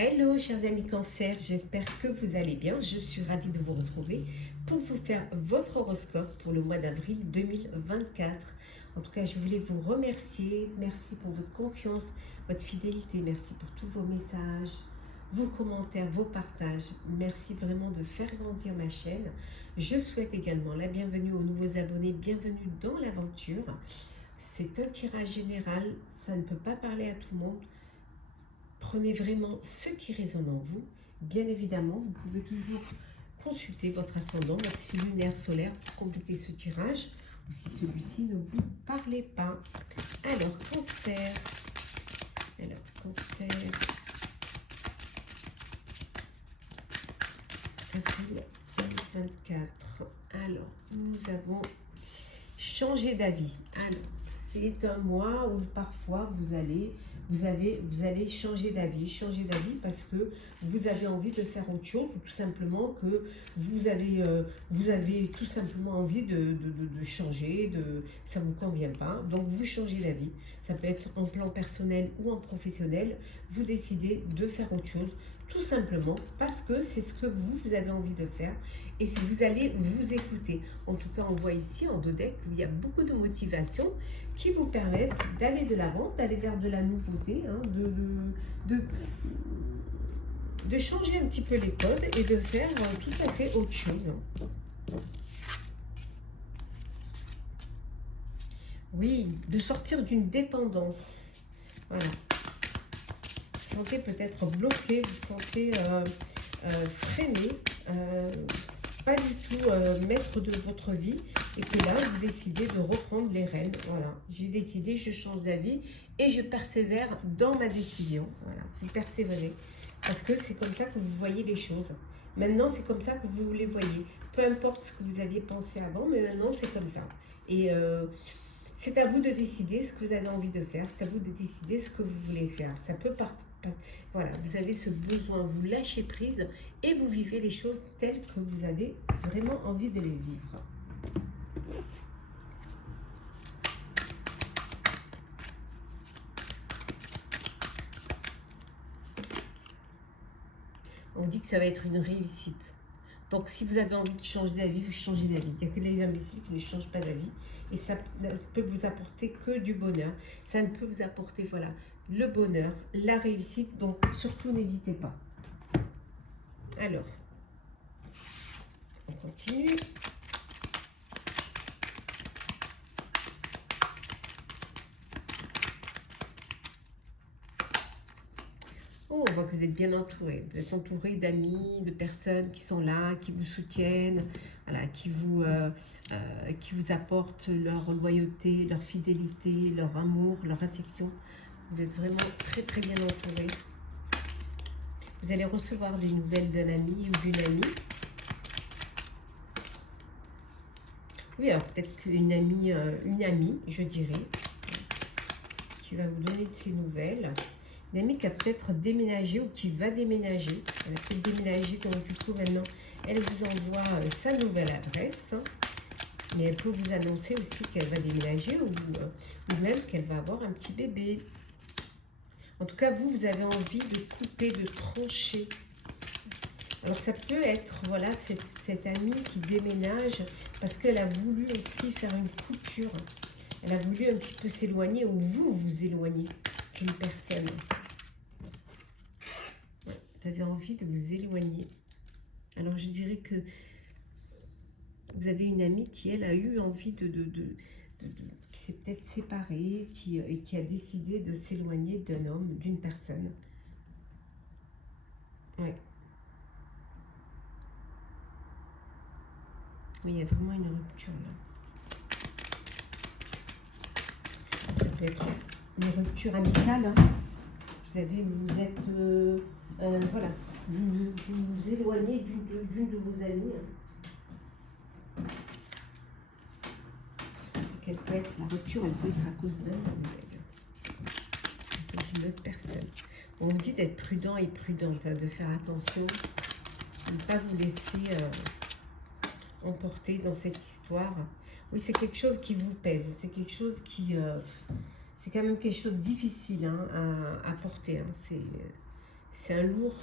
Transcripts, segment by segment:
Hello chers amis Cancer, j'espère que vous allez bien. Je suis ravie de vous retrouver pour vous faire votre horoscope pour le mois d'avril 2024. En tout cas, je voulais vous remercier. Merci pour votre confiance, votre fidélité. Merci pour tous vos messages, vos commentaires, vos partages. Merci vraiment de faire grandir ma chaîne. Je souhaite également la bienvenue aux nouveaux abonnés. Bienvenue dans l'aventure. C'est un tirage général. Ça ne peut pas parler à tout le monde. Prenez vraiment ce qui résonne en vous. Bien évidemment, vous pouvez toujours consulter votre ascendant, votre signe lunaire solaire pour compléter ce tirage. Ou si celui-ci ne vous parlait pas. Alors, Cancer. Alors, Cancer. Avril 2024. Alors, nous avons changé d'avis. Alors, c'est un mois où parfois vous allez changer d'avis parce que vous avez envie de faire autre chose ou tout simplement que vous avez tout simplement envie de changer, ça ne vous convient pas, donc vous changez d'avis. Ça peut être en plan personnel ou en professionnel, vous décidez de faire autre chose, tout simplement parce que c'est ce que vous avez envie de faire et si vous allez vous écouter. En tout cas, on voit ici en deux decks qu'il y a beaucoup de motivation qui vous permettent d'aller de l'avant, d'aller vers de la nouveauté, hein, de changer un petit peu les codes et de faire tout à fait autre chose. Oui, de sortir d'une dépendance. Voilà. Vous sentez peut-être bloqué, vous sentez freiné, pas du tout maître de votre vie et que là, vous décidez de reprendre les rênes. Voilà, j'ai décidé, je change d'avis et je persévère dans ma décision. Voilà, vous persévérez parce que c'est comme ça que vous voyez les choses. Maintenant, c'est comme ça que vous les voyez. Peu importe ce que vous aviez pensé avant, mais maintenant, c'est comme ça. Et c'est à vous de décider ce que vous avez envie de faire. C'est à vous de décider ce que vous voulez faire. Ça peut partir. Voilà, vous avez ce besoin, vous lâchez prise et vous vivez les choses telles que vous avez vraiment envie de les vivre. On dit que ça va être une réussite. Donc, si vous avez envie de changer d'avis, vous changez d'avis. Il n'y a que les imbéciles qui ne changent pas d'avis. Et ça ne peut vous apporter que du bonheur. Ça ne peut vous apporter, voilà, le bonheur, la réussite. Donc, surtout, n'hésitez pas. Alors, on continue. Oh, on voit que vous êtes bien entouré. Vous êtes entouré d'amis, de personnes qui sont là, qui vous soutiennent, voilà, qui vous apportent leur loyauté, leur fidélité, leur amour, leur affection. Vous êtes vraiment très très bien entouré. Vous allez recevoir des nouvelles d'un ami ou d'une amie. Oui, alors peut-être une amie, je dirais, qui va vous donner de ses nouvelles. Une amie qui a peut-être déménagé ou qui va déménager. Elle a peut-être déménagé, donc du coup maintenant, elle vous envoie sa nouvelle adresse. Mais elle peut vous annoncer aussi qu'elle va déménager ou même qu'elle va avoir un petit bébé. En tout cas, vous avez envie de couper, de trancher. Alors ça peut être, voilà, cette amie qui déménage parce qu'elle a voulu aussi faire une coupure. Elle a voulu un petit peu s'éloigner ou vous vous éloignez d'une personne. Vous avez envie de vous éloigner. Alors je dirais que vous avez une amie qui, elle, a eu envie qui s'est peut-être séparée et qui a décidé de s'éloigner d'un homme, d'une personne. Ouais. Oui, il y a vraiment une rupture là. Ça peut être une rupture amicale. Hein. Vous savez, vous êtes... voilà, vous éloignez d'une de vos amies. Elle peut être, la rupture, elle peut être à cause d'un homme, d'une autre personne. On dit d'être prudent et prudente, hein, de faire attention, de ne pas vous laisser emporter dans cette histoire. Oui, c'est quelque chose qui vous pèse, c'est quelque chose qui... c'est quand même quelque chose de difficile hein, à porter. Hein. C'est un lourd...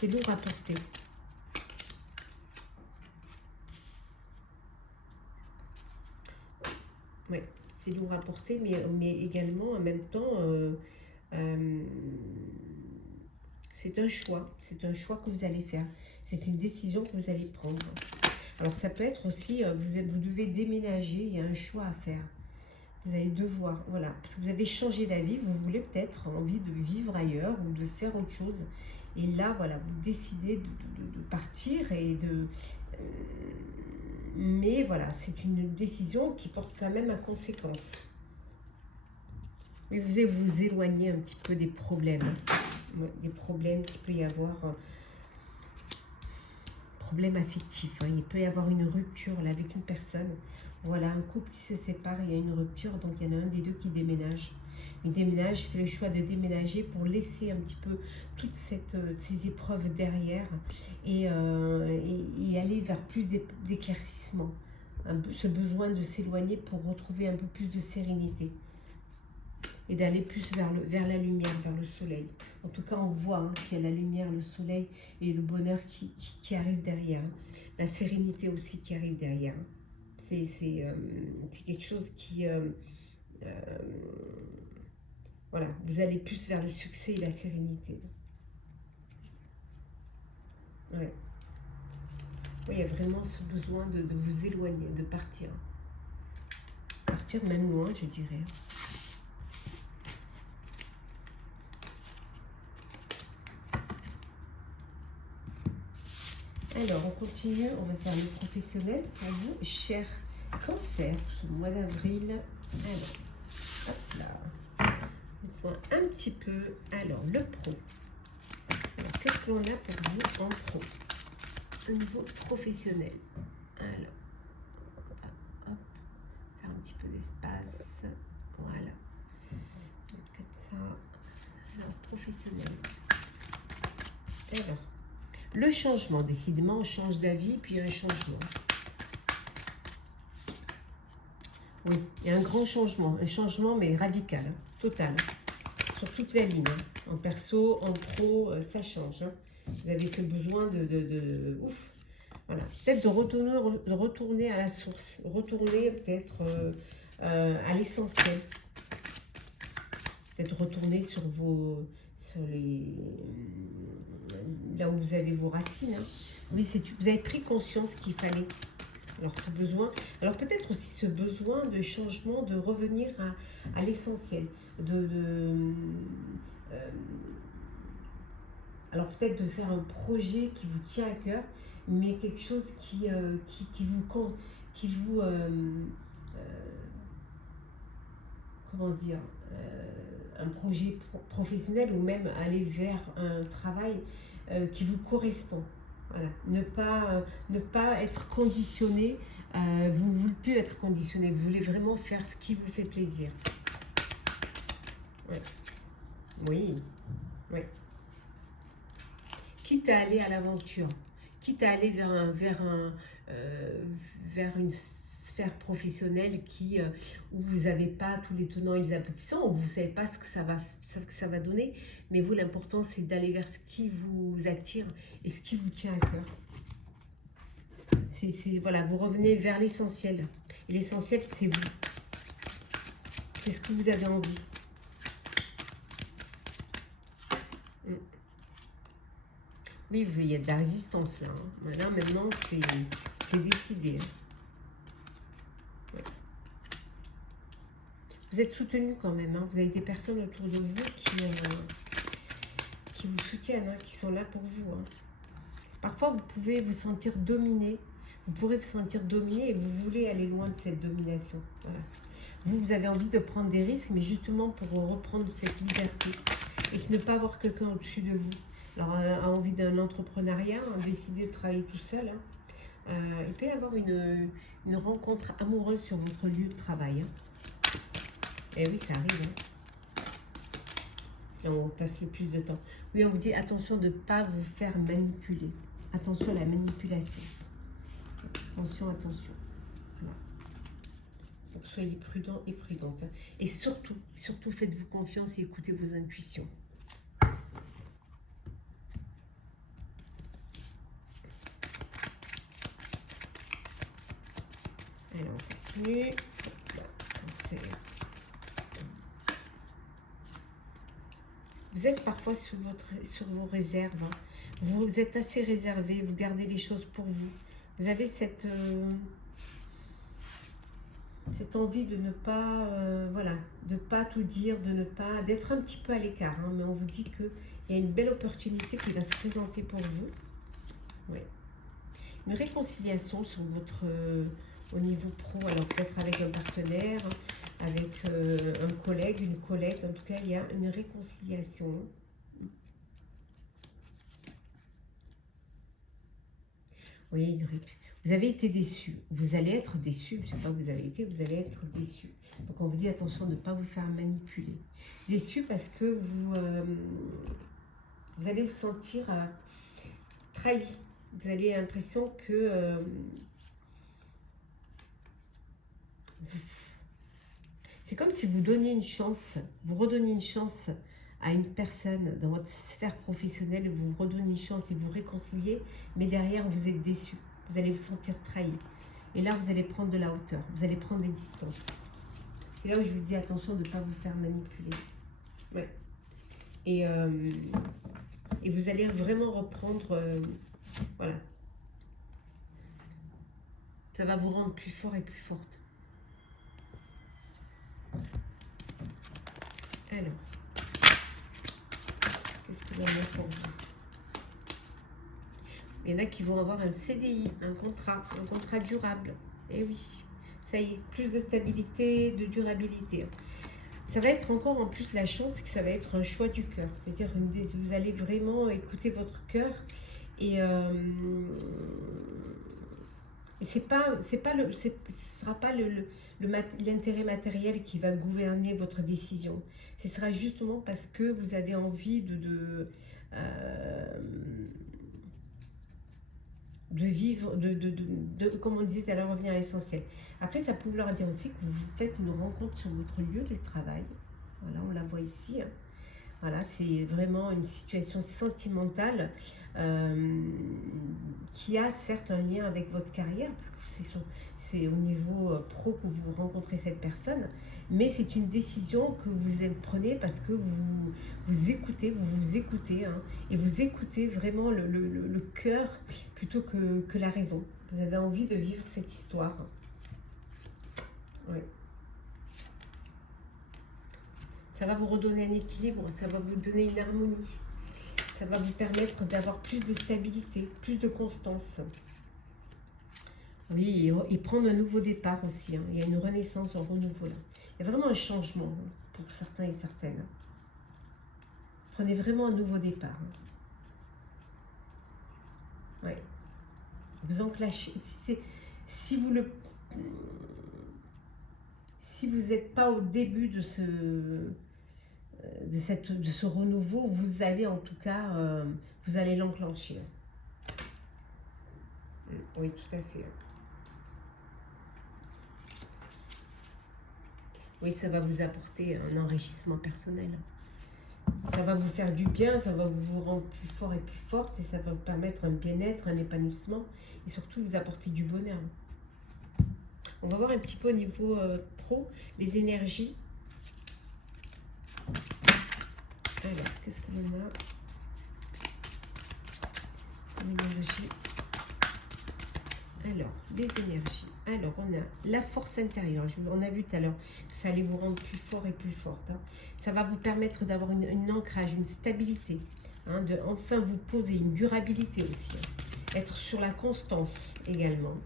c'est lourd à porter. Oui, c'est lourd à porter, mais également, en même temps, c'est un choix. C'est un choix que vous allez faire. C'est une décision que vous allez prendre. Alors, ça peut être aussi, vous devez déménager, il y a un choix à faire. Vous allez devoir, voilà, parce que vous avez changé d'avis, vous voulez peut-être envie de vivre ailleurs ou de faire autre chose. Et là, voilà, vous décidez de partir et de... mais voilà, c'est une décision qui porte quand même à conséquence. Mais vous allez vous éloigner un petit peu des problèmes. Des problèmes qu'il peut y avoir... problème affectif, hein. Il peut y avoir une rupture là avec une personne. Voilà, un couple qui se sépare, il y a une rupture, donc il y en a un des deux qui déménage. Il déménage, fait le choix de déménager pour laisser un petit peu toutes ces épreuves derrière et aller vers plus d'éclaircissement. Ce besoin de s'éloigner pour retrouver un peu plus de sérénité et d'aller plus vers la lumière, vers le soleil. En tout cas, on voit hein, qu'il y a la lumière, le soleil et le bonheur qui arrive derrière. La sérénité aussi qui arrive derrière. C'est quelque chose qui... voilà, vous allez plus vers le succès et la sérénité. Ouais. Oui, il y a vraiment ce besoin de vous éloigner, de partir. Partir même loin, je dirais. Alors, on continue, on va faire le professionnel pour vous, cher Cancer, ce mois d'avril. Alors, hop là. Dites-moi un petit peu. Alors, le pro. Alors, qu'est-ce qu'on a pour vous en pro au niveau professionnel? Alors, hop, faire un petit peu d'espace. Voilà. Faites ça. Alors, professionnel. Alors, le changement, décidément, on change d'avis, puis il y a un changement. Oui, il y a un grand changement, un changement mais radical, hein, total, sur toute la ligne. Hein. En perso, en pro, ça change. Hein. Vous avez ce besoin ouf, voilà. Peut-être de retourner à la source, retourner peut-être à l'essentiel. Peut-être retourner sur là où vous avez vos racines. Hein. Oui, vous avez pris conscience qu'il fallait. Alors ce besoin, alors peut-être aussi ce besoin de changement, de revenir à l'essentiel, alors peut-être de faire un projet qui vous tient à cœur, mais quelque chose qui vous comment dire, un projet professionnel ou même aller vers un travail qui vous correspond. Voilà. Ne pas être conditionné, vous ne voulez plus être conditionné, vous voulez vraiment faire ce qui vous fait plaisir. Ouais. Oui, oui. Quitte à aller à l'aventure, quitte à aller vers une sphère professionnelle où vous n'avez pas tous les tenants et les aboutissants, où vous ne savez pas ce que ça va donner, mais vous, l'important, c'est d'aller vers ce qui vous attire et ce qui vous tient à cœur. Voilà, vous revenez vers l'essentiel. Et l'essentiel, c'est vous. C'est ce que vous avez envie. Oui, il y a de la résistance là. Hein. Là, maintenant, c'est décidé. Hein. Ouais. Vous êtes soutenu quand même. Hein. Vous avez des personnes autour de vous qui vous soutiennent, hein, qui sont là pour vous. Hein. Parfois, vous pouvez vous sentir dominé. Vous pourrez vous sentir dominé et vous voulez aller loin de cette domination. Voilà. Vous avez envie de prendre des risques, mais justement pour reprendre cette liberté et ne pas avoir quelqu'un au-dessus de vous. Alors, a envie d'un entrepreneuriat, décider de travailler tout seul. Hein. Il peut y avoir une rencontre amoureuse sur votre lieu de travail. Hein. Et oui, ça arrive. Hein. Là, on passe le plus de temps. Oui, on vous dit attention de ne pas vous faire manipuler. Attention à la manipulation. Attention, attention. Voilà. Donc soyez prudents et prudentes. Et surtout, surtout faites-vous confiance et écoutez vos intuitions. Alors on continue. Cancer. Vous êtes parfois sur vos réserves. Hein. Vous êtes assez réservé, vous gardez les choses pour vous. Vous avez cette envie de ne pas, voilà, de pas tout dire, d'être un petit peu à l'écart. Hein, mais on vous dit qu'il y a une belle opportunité qui va se présenter pour vous. Oui. Une réconciliation sur votre, au niveau pro, alors peut-être avec un partenaire, avec un collègue, une collègue. En tout cas, il y a une réconciliation. Oui, vous avez été déçu. Vous allez être déçu. Je ne sais pas où vous avez été, vous allez être déçu. Donc on vous dit attention de ne pas vous faire manipuler. Déçu parce que vous allez vous sentir trahi. Vous avez l'impression que c'est comme si vous donniez une chance, vous redonniez une chance à une personne dans votre sphère professionnelle, vous redonnez une chance et vous réconciliez, mais derrière vous êtes déçu, vous allez vous sentir trahi. Et là vous allez prendre de la hauteur, vous allez prendre des distances. C'est là où je vous dis attention de ne pas vous faire manipuler. Ouais. Et vous allez vraiment reprendre, voilà. Ça va vous rendre plus fort et plus forte. Alors, qu'est-ce que l'on a pour vous? Il y en a qui vont avoir un CDI, un contrat durable. Et oui, ça y est, plus de stabilité, de durabilité. Ça va être encore en plus la chance, c'est que ça va être un choix du cœur. C'est-à-dire vous allez vraiment écouter votre cœur et ce sera pas l'intérêt matériel qui va gouverner votre décision. Ce sera justement parce que vous avez envie de vivre, comme on disait tout à l'heure, revenir à l'essentiel. Après, ça peut vouloir dire aussi que vous faites une rencontre sur votre lieu de travail. Voilà, on la voit ici. Hein. Voilà, c'est vraiment une situation sentimentale qui a certes un lien avec votre carrière, parce que c'est au niveau pro que vous rencontrez cette personne, mais c'est une décision que vous prenez parce que vous écoutez, hein, et vous écoutez vraiment le cœur plutôt que la raison. Vous avez envie de vivre cette histoire. Oui. Ça va vous redonner un équilibre, ça va vous donner une harmonie. Ça va vous permettre d'avoir plus de stabilité, plus de constance. Oui, et prendre un nouveau départ aussi. Hein. Il y a une renaissance, un renouveau là. Il y a vraiment un changement hein, pour certains et certaines. Prenez vraiment un nouveau départ. Hein. Oui. Vous enclenchez. Si vous n'êtes pas au début de ce renouveau, vous allez en tout cas, vous allez l'enclencher. Oui, tout à fait. Oui, ça va vous apporter un enrichissement personnel. Ça va vous faire du bien, ça va vous rendre plus fort et plus forte et ça va vous permettre un bien-être, un épanouissement et surtout vous apporter du bonheur. On va voir un petit peu au niveau pro, les énergies. Alors, qu'est-ce qu'on a comme énergie? Alors, les énergies. Alors, on a la force intérieure. On a vu tout à l'heure que ça allait vous rendre plus fort et plus forte. Hein. Ça va vous permettre d'avoir une ancrage, une stabilité. Hein, de enfin vous poser, une durabilité aussi. Hein. Être sur la constance également.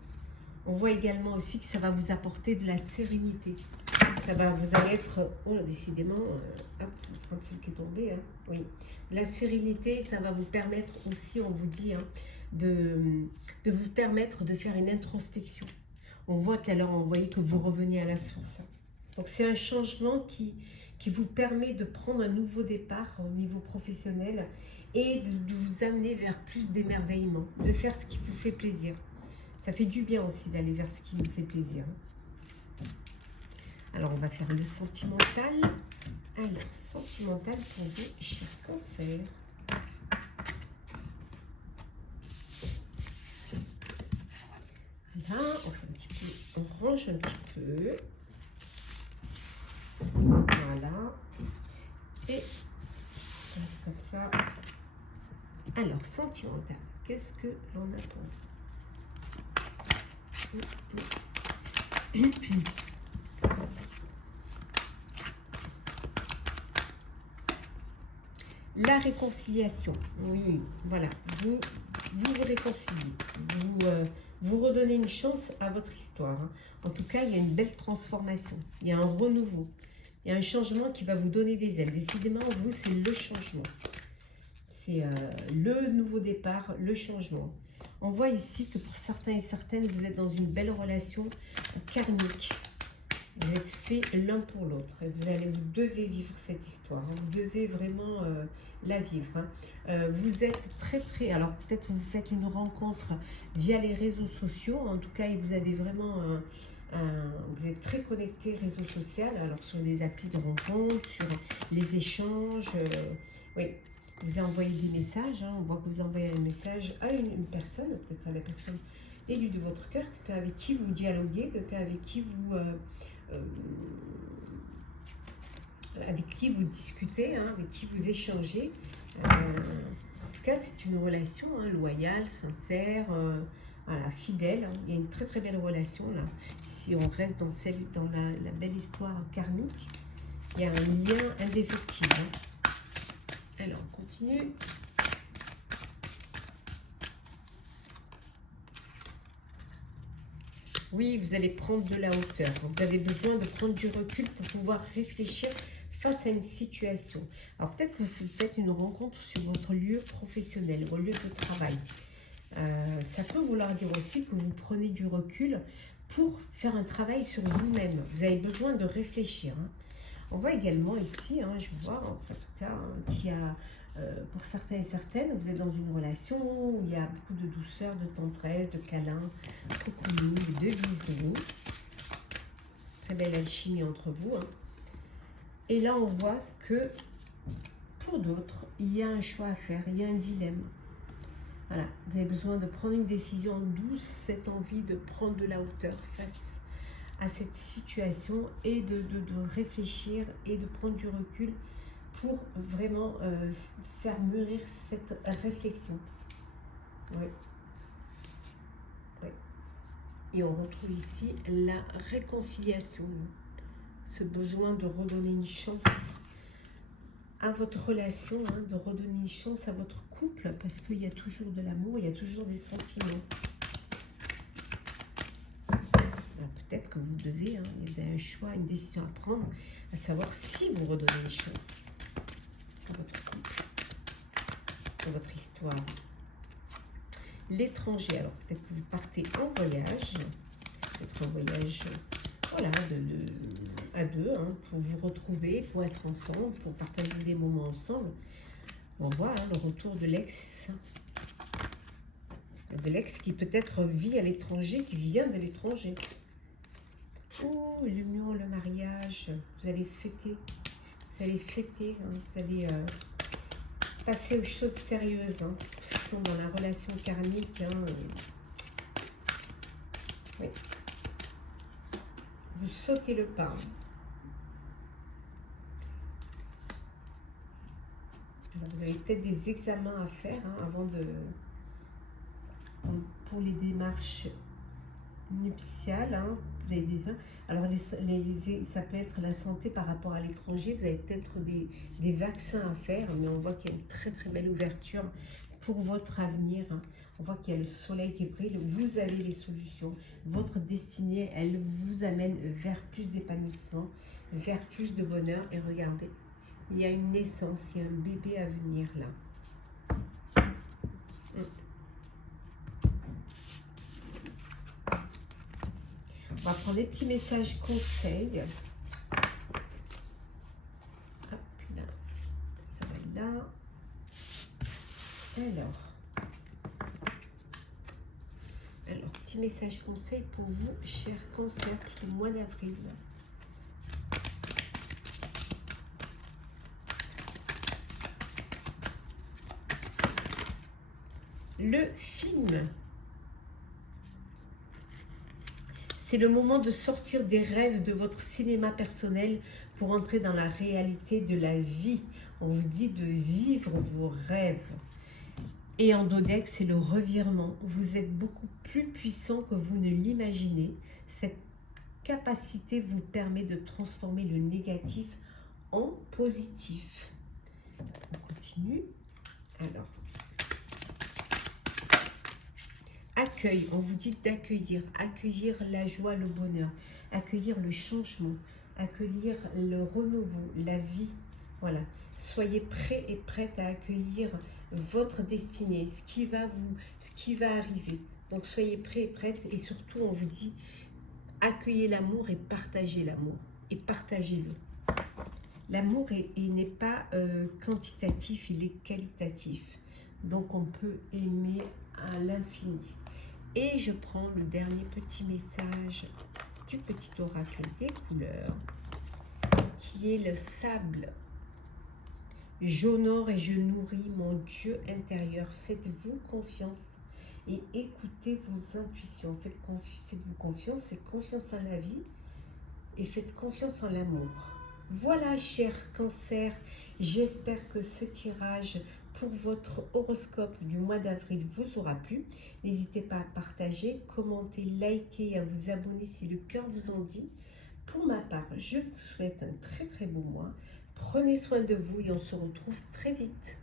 On voit également aussi que ça va vous apporter de la sérénité. Vous allez être, oh décidément, hop, le 35 qui est tombé, hein, oui. La sérénité, ça va vous permettre aussi, on vous dit, hein, de vous permettre de faire une introspection. On voit tout à l'heure, on voyait que vous reveniez à la source. Donc c'est un changement qui vous permet de prendre un nouveau départ au niveau professionnel et de vous amener vers plus d'émerveillement, de faire ce qui vous fait plaisir. Ça fait du bien aussi d'aller vers ce qui nous fait plaisir. Alors, on va faire le sentimental. Alors, sentimental pour vous, cher Cancer. Là, on fait un petit peu, on range un petit peu. Voilà. Et comme ça. Alors, sentimental, qu'est-ce que l'on a pour vous? La réconciliation. Oui, voilà. Vous vous réconciliez. Vous redonnez une chance à votre histoire. Hein. En tout cas, il y a une belle transformation. Il y a un renouveau. Il y a un changement qui va vous donner des ailes. Décidément, vous, c'est le changement. C'est le nouveau départ, le changement. On voit ici que pour certains et certaines, vous êtes dans une belle relation karmique. Vous êtes faits l'un pour l'autre. Vous devez vivre cette histoire. Hein. Vous devez vraiment la vivre. Hein. Vous êtes très... Alors peut-être que vous faites une rencontre via les réseaux sociaux. En tout cas, vous avez vraiment... vous êtes très connecté réseau social. Alors sur les applis de rencontre, sur les échanges. Oui, vous avez envoyé des messages. Hein. On voit que vous envoyez un message à une personne, peut-être à la personne élue de votre cœur, quelqu'un avec qui vous dialoguez, quelqu'un avec qui vous... avec qui vous discutez, hein, avec qui vous échangez. En tout cas, c'est une relation hein, loyale, sincère, voilà, fidèle. Hein. Il y a une très belle relation là. Si on reste dans la belle histoire karmique, il y a un lien indéfectible. Hein. Alors, on continue. Oui, vous allez prendre de la hauteur. Vous avez besoin de prendre du recul pour pouvoir réfléchir face à une situation. Alors peut-être que vous faites une rencontre sur votre lieu professionnel, votre lieu de travail. Ça peut vouloir dire aussi que vous prenez du recul pour faire un travail sur vous-même. Vous avez besoin de réfléchir. Hein. On voit également ici, hein, je vois en tout cas, hein, qu'il y a, pour certains et certaines, vous êtes dans une relation où il y a beaucoup de douceur, de tendresse, de câlins, de cocooning, de bisous. Très belle alchimie entre vous. Hein. Et là, on voit que pour d'autres, il y a un choix à faire, il y a un dilemme. Voilà, vous avez besoin de prendre une décision douce, cette envie de prendre de la hauteur face à cette situation et de réfléchir et de prendre du recul pour vraiment faire mûrir cette réflexion. Oui. Oui. Et on retrouve ici la réconciliation, ce besoin de redonner une chance à votre relation, hein, de redonner une chance à votre couple, parce qu'il y a toujours de l'amour, il y a toujours des sentiments. Peut-être que vous devez, hein, il y a un choix, une décision à prendre, à savoir si vous redonnez une chance à votre couple, à votre histoire. L'étranger, alors peut-être que vous partez en voyage, peut-être un voyage, voilà, à deux, hein, pour vous retrouver, pour être ensemble, pour partager des moments ensemble. On voit hein, le retour de l'ex qui peut-être vit à l'étranger, qui vient de l'étranger. Oh, l'union, le mariage, vous allez fêter, hein, vous allez passer aux choses sérieuses, hein, pour ceux qui sont dans la relation karmique. Hein, oui. Vous sautez le pas. Alors, vous avez peut-être des examens à faire hein, avant de... pour les démarches nuptiales. Hein, vous avez alors, ça peut être la santé par rapport à l'étranger. Vous avez peut-être des vaccins à faire, mais on voit qu'il y a une très belle ouverture pour votre avenir. Hein. On voit qu'il y a le soleil qui brille. Vous avez les solutions. Votre destinée, elle vous amène vers plus d'épanouissement, vers plus de bonheur. Et regardez, il y a une naissance, il y a un bébé à venir là. On va prendre des petits messages conseils. Hop là, ça va là. Alors, petit message conseil pour vous, chers Cancer, pour le mois d'avril. le film. C'est le moment de sortir des rêves de votre cinéma personnel pour entrer dans la réalité de la vie. On vous dit de vivre vos rêves. Et en Dodex, c'est le revirement. Vous êtes beaucoup plus puissant que vous ne l'imaginez. Cette capacité vous permet de transformer le négatif en positif. On continue. Alors, accueil, on vous dit d'accueillir, accueillir la joie, le bonheur, accueillir le changement, accueillir le renouveau, la vie. Voilà, soyez prêts et prêtes à accueillir votre destinée, ce qui va arriver. Donc soyez prêts et prêtes, et surtout on vous dit accueillez l'amour et partagez l'amour, et partagez-le. L'amour n'est pas quantitatif, il est qualitatif. Donc on peut aimer à l'infini. Et je prends le dernier petit message du petit oracle des couleurs, qui est le sable. J'honore et je nourris mon Dieu intérieur. Faites-vous confiance et écoutez vos intuitions. Faites-vous confiance, faites confiance en la vie et faites confiance en l'amour. Voilà, cher Cancer, j'espère que ce tirage pour votre horoscope du mois d'avril vous aura plu. N'hésitez pas à partager, commenter, liker et à vous abonner si le cœur vous en dit. Pour ma part, je vous souhaite un très beau mois. Prenez soin de vous et on se retrouve très vite.